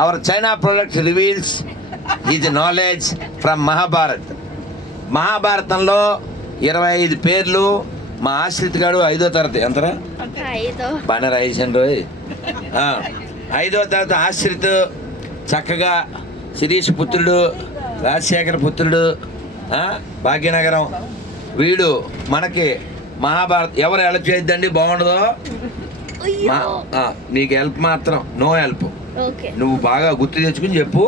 our China product reveals his knowledge from Mahabharat. మహాభారతంలో 25 పేర్లు మా ఆశ్రిత్ గారు 5వ తరగతి ఎంతరా బాగా రాయించండి రోయ్ 5వ తరగతి ఆశ్రిత్ చక్కగా శిరీష్ పుత్రుడు రాజశేఖర పుత్రుడు భాగ్యనగరం వీడు మనకి మహాభారత్ ఎవరు హెల్ప్ చేయొద్దండి బాగుండదో నీకు హెల్ప్ మాత్రం నో హెల్ప్ నువ్వు బాగా గుర్తు తెచ్చుకుని చెప్పు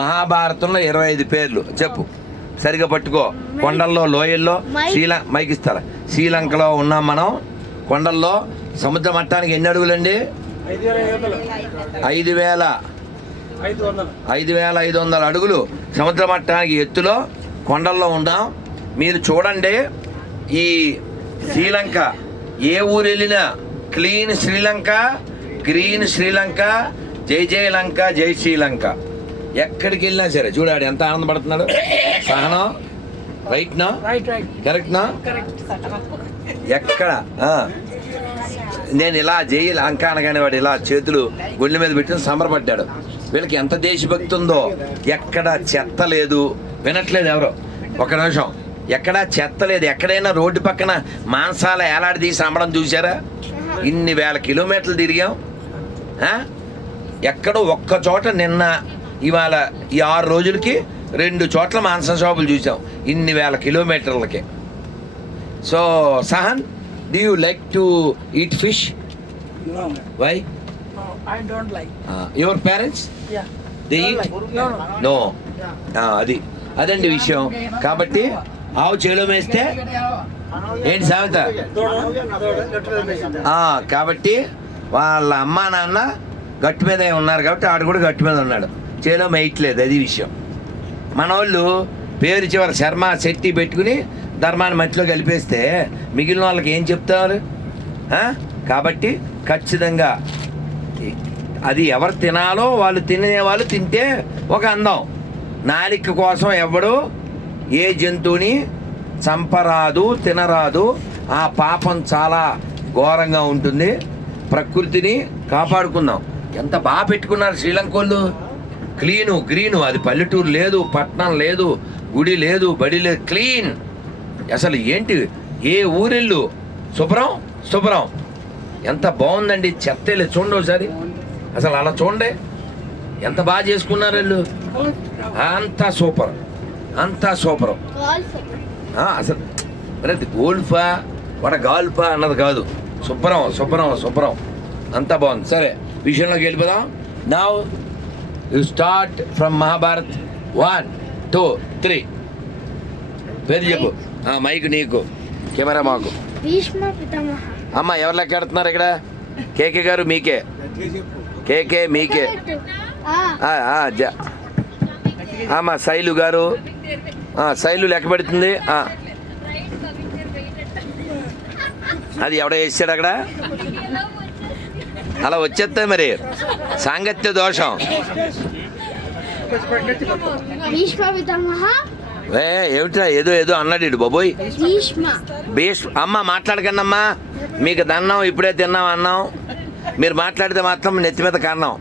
మహాభారతంలో 25 పేర్లు చెప్పు సరిగా పట్టుకో కొండల్లో లోయల్లో మైక్ ఇస్తారా శ్రీలంకలో ఉన్నాం మనం కొండల్లో సముద్ర మట్టానికి ఎన్ని అడుగులండి 5,500 అడుగులు సముద్ర మట్టానికి ఎత్తులో కొండల్లో ఉన్నాం మీరు చూడండి ఈ శ్రీలంక ఏ ఊరు వెళ్ళినా క్లీన్ శ్రీలంక గ్రీన్ శ్రీలంక జై జై లంక జై శ్రీలంక ఎక్కడికి వెళ్ళినా సరే చూడాడు ఎంత ఆనందపడుతున్నాడు సహనం రైట్నా కరెక్ట్నా ఎక్కడ నేను ఇలా జై లంక అనగానే వాడు ఇలా చేతులు గుండె మీద పెట్టి సంబరపడ్డాడు వీళ్ళకి ఎంత దేశభక్తి ఉందో ఎక్కడ చెత్త లేదు వినట్లేదు ఎవరో ఒక నిమిషం ఎక్కడా చెత్త లేదు ఎక్కడైనా రోడ్డు పక్కన మాంసాల ఏలాడదీసి అమ్మడం చూసారా ఇన్ని వేల కిలోమీటర్లు తిరిగాం ఎక్కడో ఒక్క చోట నిన్న ఇవాళ ఈ 6 రోజులకి 2 చోట్ల మాంసం షాపులు చూసాం ఇన్ని వేల కిలోమీటర్లకి so Sahan do you like to eat fish why I don't like. Your parents they eat no అదండి విషయం కాబట్టి ఆవు చేలో వేస్తే ఏంటి సామెత కాబట్టి వాళ్ళ అమ్మా నాన్న గట్టు మీద ఉన్నారు కాబట్టి ఆడు కూడా గట్టు మీద ఉన్నాడు చేలో మేయట్లేదు అది విషయం మన వాళ్ళు పేరు చివరి శర్మ శెట్టి పెట్టుకుని ధర్మాన్ని మధ్యలో కలిపేస్తే మిగిలిన వాళ్ళకి ఏం చెప్తారు కాబట్టి ఖచ్చితంగా అది ఎవరు తినాలో వాళ్ళు తినేవాళ్ళు తింటే ఒక అందం నాలిక కోసం ఎవడు ఏ జంతువుని చంపరాదు తినరాదు ఆ పాపం చాలా ఘోరంగా ఉంటుంది ప్రకృతిని కాపాడుకుందాం ఎంత బాగా పెట్టుకున్నారు శ్రీలంక వాళ్ళు క్లీను గ్రీను అది పల్లెటూరు లేదు పట్టణం లేదు గుడి లేదు బడి లేదు క్లీన్ అసలు ఏంటి ఏ ఊరెళ్ళు శుభ్రం ఎంత బాగుందండి చెత్తలే చూడండి ఒకసారి అసలు అలా చూడండి ఎంత బాగా చేసుకున్నారు వీళ్ళు అంతా సూపర్ అసలు మరి గోల్ఫా గాల్ఫా అన్నది కాదు శుభ్రం అంతా బాగుంది సరే విషయంలోకి వెళ్ళిపోదాం now you start from Mahabharat 1 2 3 పేరు చెప్పు మైక్ నీకు కెమెరా మాకు అమ్మ ఎవరు లెక్క ఎడుతున్నారు ఇక్కడ కేకే గారు మీకే అమ్మా శైలు గారు శైలు లెక్క పెడుతుంది అది ఎవడో వేసాడు అక్కడ అలా వచ్చేస్తాయి మరి సాంగత్య దోషం ఏమిట్రా ఏదో అన్నాడు బాబోయ్ అమ్మ మాట్లాడకండి అమ్మా మీకు దన్నాం ఇప్పుడే తిన్నాం అన్నాం మీరు మాట్లాడితే మాత్రం నెత్తి మీద కన్నాం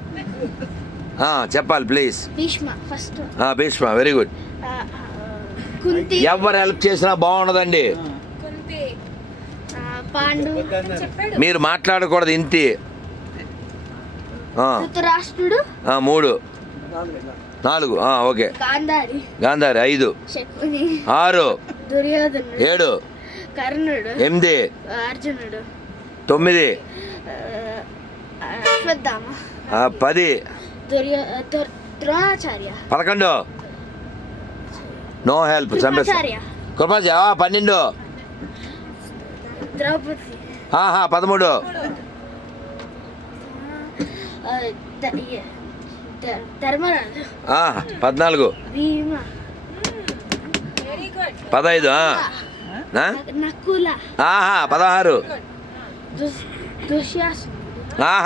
చెప్పాలి ప్లీజ్ భీష్మ వెరీ గుడ్ ఎవరు హెల్ప్ చేసినా బాగుండదండి మీరు మాట్లాడకూడదు ఇంటి 3 4 okay Gandhari 5 6 7 8 9 10 11 no help Kripacharya 12 13 14 15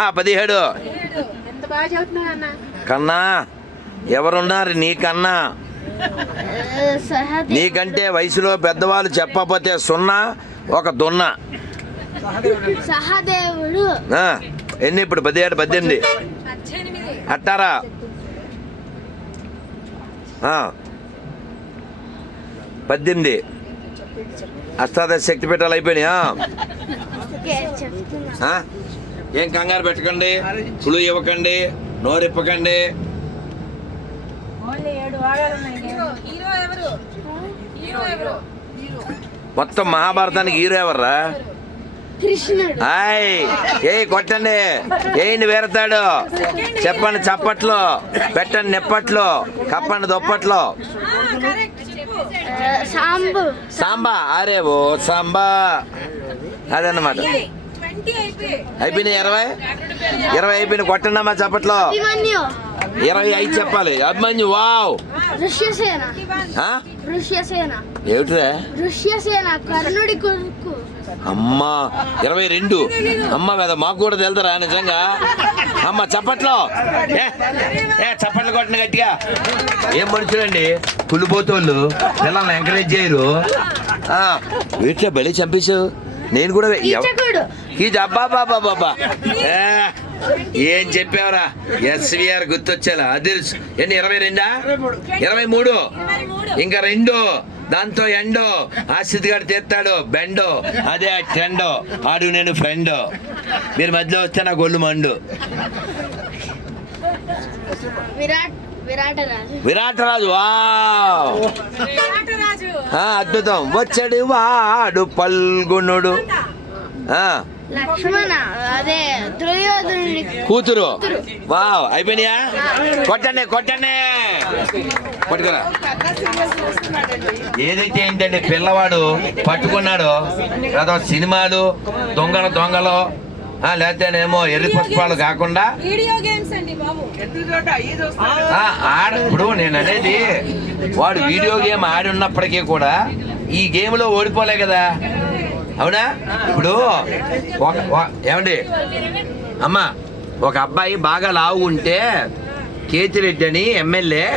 16 17 కన్నా ఎవరున్నారు నీకన్నా నీకంటే వయసులో పెద్దవాళ్ళు చెప్పకపోతే 0 1 దున్నా సహదేవుడు ఎన్ని ఇప్పుడు 17 18 అట్టారా 18 అష్టాదశ శక్తి పీఠాలు అయిపోయినాయా? ఏం కంగారు పెట్టకండి, పులు ఇవ్వకండి, నోరిప్పకండి. మొత్తం మహాభారతానికి హీరో ఎవర్రా? హాయ్ ఏ కొట్టండి, ఏంటి వేరతాడు చెప్పండి, చప్పట్లో పెట్టండి, నిప్పట్లో కప్పండి, దుప్పట్లో. సాంబా, అరే ఓ సాంబా, అదన్నమాట. అయిపోయినాయి 20 అయిపోయినాయి, కొట్టండి అమ్మా చప్పట్లో. 25 చెప్పాలి. అభిమన్యు, వావ్. ఏమిట్రా? అమ్మా 22. అమ్మ మీద మాకు కూడా తెలుదురా నిజంగా. అమ్మ చప్పట్లో, చప్పట్లు కొట్టిన గట్టిగా. ఏం మనుషులండి కుళ్ళిపోతోళ్ళు, పిల్లల్ని ఎంకరేజ్ చేయరు. వీటిలో బలి చంపేశావు. నేను కూడా అబ్బా బాబా బాబా ఏం చెప్పావరా? ఎస్విఆర్ గుర్తొచ్చేలా అది తెలుసు. ఎన్ని 22, 23, ఇంకా 2. దాంతో ఎండో ఆశిత్ గారు తీస్తాడు బెండో, అదే ట్రెండో. ఆడు నేను ఫ్రెండ్, మీరు మధ్యలో వస్తే నాకు ఒళ్ళు మండు. విరాటరాజు, వావ్ అద్భుతం. వచ్చాడు వాడు పల్గొనుడు, కూతురు. వావ్ అయిపోయినాయా? కొట్టండి కొట్టండి, పట్టుకురా. ఏదైతే ఏంటంటే పిల్లవాడు పట్టుకున్నాడు అదో సినిమాలు, దొంగలు లేకపోతేనేమో ఎర్రి పుష్పాలు కాకుండా ఇప్పుడు నేను అనేది వాడు వీడియో గేమ్ ఆడి ఉన్నప్పటికీ కూడా ఈ గేమ్ లో ఓడిపోలే కదా, అవునా? ఇప్పుడు ఏమండి అమ్మా, ఒక అబ్బాయి బాగా లావు ఉంటే కేతిరెడ్డి అని ఎమ్మెల్యే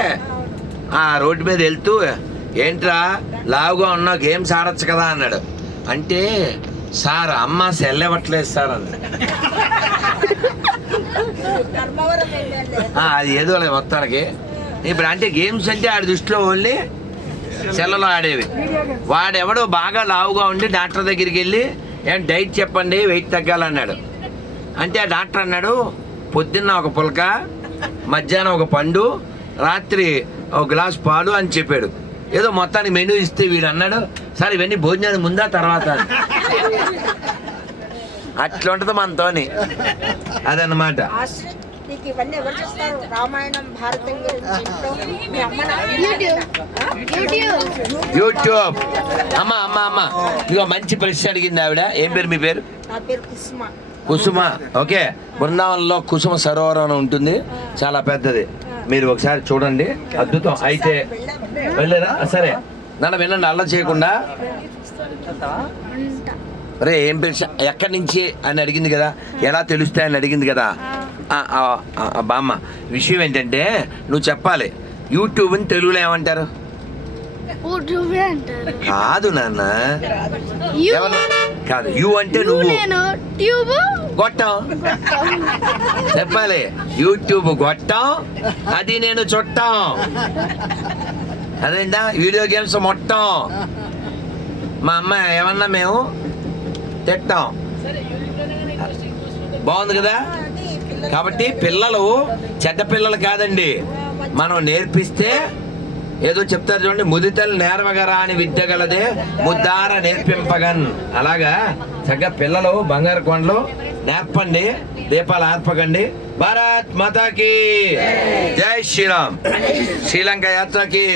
ఆ రోడ్డు మీద వెళ్తూ, ఏంట్రా లావుగా ఉన్నా గేమ్స్ ఆడచ్చు కదా అన్నాడు. అంటే సార్ అమ్మ సెల్ ఇవ్వట్లేదు సార్ అన్నాడు. అది ఏదో లేదు మొత్తానికి. ఇప్పుడు అంటే గేమ్స్ అంటే ఆడి దృష్టిలో ఓన్లీ సెల్లలో ఆడేవి. వాడెవడో బాగా లావుగా ఉండి డాక్టర్ దగ్గరికి వెళ్ళి ఏం డైట్ చెప్పండి వెయిట్ తగ్గాలన్నాడు. అంటే ఆ డాక్టర్ అన్నాడు, పొద్దున్న ఒక పులక, మధ్యాహ్నం ఒక పండు, రాత్రి ఒక గ్లాస్ పాలు అని చెప్పాడు. ఏదో మొత్తానికి మెనూ ఇస్తే వీడు అన్నాడు, సార్ ఇవన్నీ భోజనానికి ముందా తర్వాత? అట్లా ఉంటుంది మనతోని, అదన్నమాట. యూట్యూబ్. అమ్మ ఇదిగో మంచి ప్రశ్న అడిగింది ఆవిడ. ఏం పేరు మీ పేరు? కుసుమ. ఓకే, బృందావనంలో కుసుమ సరోవరం ఉంటుంది, చాలా పెద్దది. మీరు ఒకసారి చూడండి, అద్భుతం. అయితే వెళ్ళారా? సరే నన్ను వినండి, అల్ల చేయకుండా. రే ఏం పేరు, ఎక్కడి నుంచి అని అడిగింది కదా, ఎలా తెలుస్తాయని అడిగింది కదా. బామ్మ, విషయం ఏంటంటే నువ్వు చెప్పాలి. యూట్యూబ్ అని తెలుగులో ఏమంటారు? కాదు నాన్న, కాదు. యూ అంటే నువ్వు, గొట్టం చెప్పాలి. యూట్యూబ్ గొట్టం, అది నేను చుట్టం. అదేంటా వీడియో గేమ్స్ మొట్టం. మా అమ్మ ఏమన్నా మేము తిట్టాం. బాగుంది కదా? కాబట్టి పిల్లలు చెడ్డ పిల్లలు కాదండి, మనం నేర్పిస్తే. ఏదో చెప్తారు చూడండి, ముదితలు నేర్వగరా అని విద్య గలదే ముద్దార నేర్పింపగన్. అలాగా చక్కగా పిల్లలు బంగారు కొండలు నేర్పండి, దీపాలు ఆర్పకండి. భారత్ మాతాకి జై శ్రీరామ్. శ్రీలంక యాత్రకి